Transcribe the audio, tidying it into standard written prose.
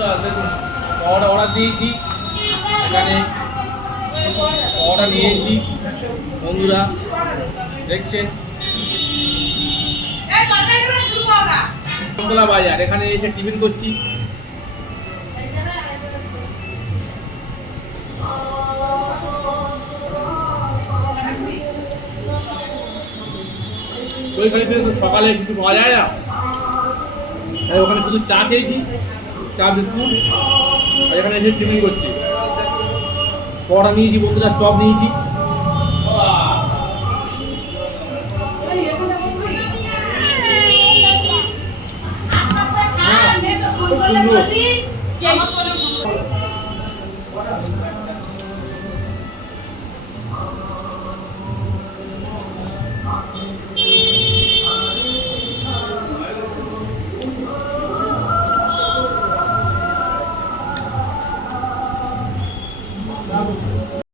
বন্ধুরা দেখুন অর্ডার দিয়েছি, এখানে অর্ডার নিয়েছি বন্ধুরা দেখছেন মঙ্গলা বাজার, এখানে এসে টিফিন করছি। ওইখানে তো সকালে কিছু পাওয়া যায় না, ওখানে শুধু চা খেয়েছি, চা বিস্কুট, আর এখানে এসে টিফিন করছি। পরোটা নিয়েছি বন্ধুরা, চপ নিয়েছি। খুব সুন্দর।